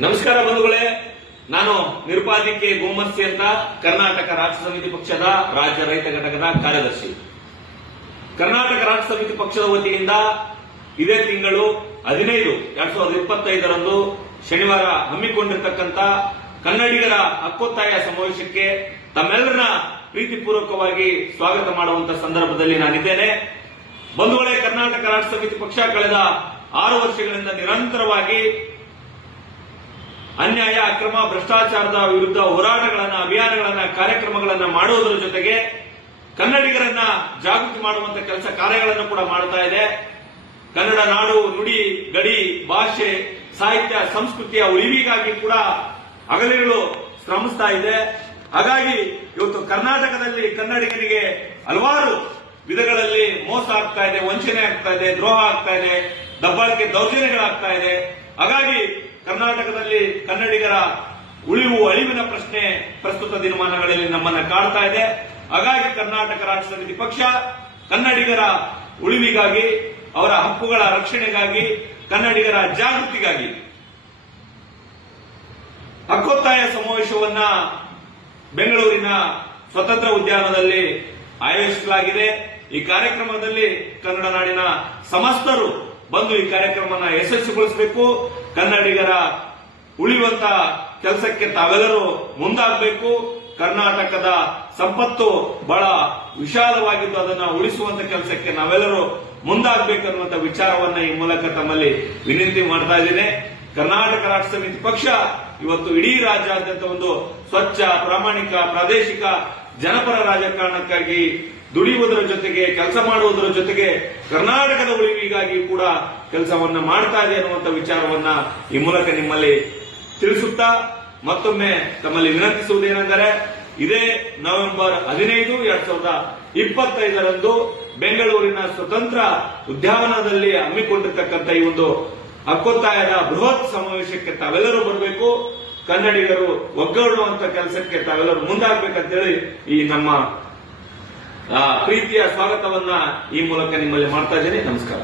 ನಮಸ್ಕಾರ ಬಂಧುಗಳೇ, ನಾನು ನಿರುಪಾಧಿಕೆ ಗೋಮರ್ಸಿ ಅಂತ ಕರ್ನಾಟಕ ರಾಷ್ಟ್ರ ಸಮಿತಿ ಪಕ್ಷದ ರಾಜ್ಯ ರೈತ ಘಟಕದ ಕಾರ್ಯದರ್ಶಿ. ಕರ್ನಾಟಕ ರಾಷ್ಟ್ರ ಸಮಿತಿ ಪಕ್ಷದ ವತಿಯಿಂದ ಇದೇ ತಿಂಗಳು 15, 2025ರಂದು ಶನಿವಾರ ಹಮ್ಮಿಕೊಂಡಿರತಕ್ಕಂತ ಕನ್ನಡಿಗರ ಹಕ್ಕೊತ್ತಾಯ ಸಮಾವೇಶಕ್ಕೆ ತಮ್ಮೆಲ್ಲರನ್ನ ಪ್ರೀತಿಪೂರ್ವಕವಾಗಿ ಸ್ವಾಗತ ಮಾಡುವಂತ ಸಂದರ್ಭದಲ್ಲಿ ನಾನಿದ್ದೇನೆ. ಬಂಧುಗಳೇ, ಕರ್ನಾಟಕ ರಾಷ್ಟ್ರ ಸಮಿತಿ ಪಕ್ಷ ಕಳೆದ 6 ವರ್ಷಗಳಿಂದ ನಿರಂತರವಾಗಿ ಅನ್ಯಾಯ, ಅಕ್ರಮ, ಭ್ರಷ್ಟಾಚಾರದ ವಿರುದ್ಧ ಹೋರಾಟಗಳನ್ನ, ಅಭಿಯಾನಗಳನ್ನ, ಕಾರ್ಯಕ್ರಮಗಳನ್ನ ಮಾಡುವುದರ ಜೊತೆಗೆ ಕನ್ನಡಿಗರನ್ನ ಜಾಗೃತಿ ಮಾಡುವಂತ ಕೆಲಸ ಕಾರ್ಯಗಳನ್ನು ಕೂಡ ಮಾಡ್ತಾ ಇದೆ. ಕನ್ನಡ ನಾಡು, ನುಡಿ, ಗಡಿ, ಭಾಷೆ, ಸಾಹಿತ್ಯ, ಸಂಸ್ಕೃತಿಯ ಉಳಿವಿಗಾಗಿ ಕೂಡ ಹಗಲಿರುಳು ಶ್ರಮಿಸ್ತಾ ಇದೆ. ಹಾಗಾಗಿ ಇವತ್ತು ಕರ್ನಾಟಕದಲ್ಲಿ ಕನ್ನಡಿಗರಿಗೆ ಹಲವಾರು ವಿಧಗಳಲ್ಲಿ ಮೋಸ ಆಗ್ತಾ ಇದೆ, ವಂಚನೆ ಆಗ್ತಾ ಇದೆ, ದ್ರೋಹ ಆಗ್ತಾ ಇದೆ, ದಬ್ಬಾಳಿಕೆ, ದೌರ್ಜನ್ಯಗಳಾಗ್ತಾ ಇದೆ. ಹಾಗಾಗಿ ಕರ್ನಾಟಕದಲ್ಲಿ ಕನ್ನಡಿಗರ ಉಳಿವು ಅಳಿವಿನ ಪ್ರಶ್ನೆ ಪ್ರಸ್ತುತ ದಿನಮಾನಗಳಲ್ಲಿ ನಮ್ಮನ್ನ ಕಾಡ್ತಾ ಇದೆ. ಹಾಗಾಗಿ ಕರ್ನಾಟಕ ರಾಷ್ಟ್ರ ಸಮಿತಿ ಪಕ್ಷ ಕನ್ನಡಿಗರ ಉಳಿವಿಗಾಗಿ, ಅವರ ಹಕ್ಕುಗಳ ರಕ್ಷಣೆಗಾಗಿ, ಕನ್ನಡಿಗರ ಜಾಗೃತಿಗಾಗಿ ಹಕ್ಕೊತ್ತಾಯ ಸಮಾವೇಶವನ್ನ ಬೆಂಗಳೂರಿನ ಸ್ವತಂತ್ರ ಉದ್ಯಾನದಲ್ಲಿ ಆಯೋಜಿಸಲಾಗಿದೆ. ಈ ಕಾರ್ಯಕ್ರಮದಲ್ಲಿ ಕನ್ನಡ ನಾಡಿನ ಸಮಸ್ತರು ಬಂದು ಈ ಕಾರ್ಯಕ್ರಮವನ್ನು ಯಶಸ್ವಿಗೊಳಿಸಬೇಕು. ಕನ್ನಡಿಗರ ಉಳಿಯುವಂತ ಕೆಲಸಕ್ಕೆ ತಾವೆಲ್ಲರೂ ಮುಂದಾಗಬೇಕು. ಕರ್ನಾಟಕದ ಸಂಪತ್ತು ಬಹಳ ವಿಶಾಲವಾಗಿದ್ದು ಅದನ್ನು ಉಳಿಸುವಂತ ಕೆಲಸಕ್ಕೆ ನಾವೆಲ್ಲರೂ ಮುಂದಾಗಬೇಕನ್ನುವಂತ ವಿಚಾರವನ್ನ ಈ ಮೂಲಕ ತಮ್ಮಲ್ಲಿ ವಿನಂತಿ ಮಾಡ್ತಾ ಇದ್ದೇನೆ. ಕರ್ನಾಟಕ ರಾಷ್ಟ್ರ ಸಮಿತಿ ಪಕ್ಷ ಇವತ್ತು ಇಡೀ ರಾಜ್ಯಾದ್ಯಂತ ಒಂದು ಸ್ವಚ್ಛ, ಪ್ರಾಮಾಣಿಕ, ಪ್ರಾದೇಶಿಕ, ಜನಪರ ರಾಜಕಾರಣಕ್ಕಾಗಿ ದುಡಿಯುವುದರ ಜೊತೆಗೆ, ಕೆಲಸ ಮಾಡುವುದರ ಜೊತೆಗೆ ಕರ್ನಾಟಕದ ಉಳಿವಿಗಾಗಿ ಕೂಡ ಕೆಲಸವನ್ನ ಮಾಡ್ತಾ ಇದೆ ಅನ್ನುವಂಥ ವಿಚಾರವನ್ನ ಈ ಮೂಲಕ ನಿಮ್ಮಲ್ಲಿ ತಿಳಿಸುತ್ತಾ ಮತ್ತೊಮ್ಮೆ ತಮ್ಮಲ್ಲಿ ವಿನಂತಿಸುವುದೇನೆಂದರೆ, ಇದೇ ನವೆಂಬರ್ 15, 2025ರಂದು ಬೆಂಗಳೂರಿನ ಸ್ವತಂತ್ರ ಉದ್ಯಾನದಲ್ಲಿ ಹಮ್ಮಿಕೊಂಡಿರ್ತಕ್ಕಂಥ ಈ ಒಂದು ಹಕ್ಕೊತ್ತಾಯದ ಬೃಹತ್ ಸಮಾವೇಶಕ್ಕೆ ತಾವೆಲ್ಲರೂ ಬರಬೇಕು. ಕನ್ನಡಿಗರು ಒಗ್ಗೂಡುವಂತ ಕೆಲಸಕ್ಕೆ ತಾವೆಲ್ಲರೂ ಮುಂದಾಗಬೇಕಂತೇಳಿ ಈ ನಮ್ಮ ಪ್ರೀತಿಯ ಸ್ವಾಗತವನ್ನ ಈ ಮೂಲಕ ನಿಮ್ಮಲ್ಲಿ ಮಾಡ್ತಾ ಇದ್ದೇನೆ. ನಮಸ್ಕಾರ.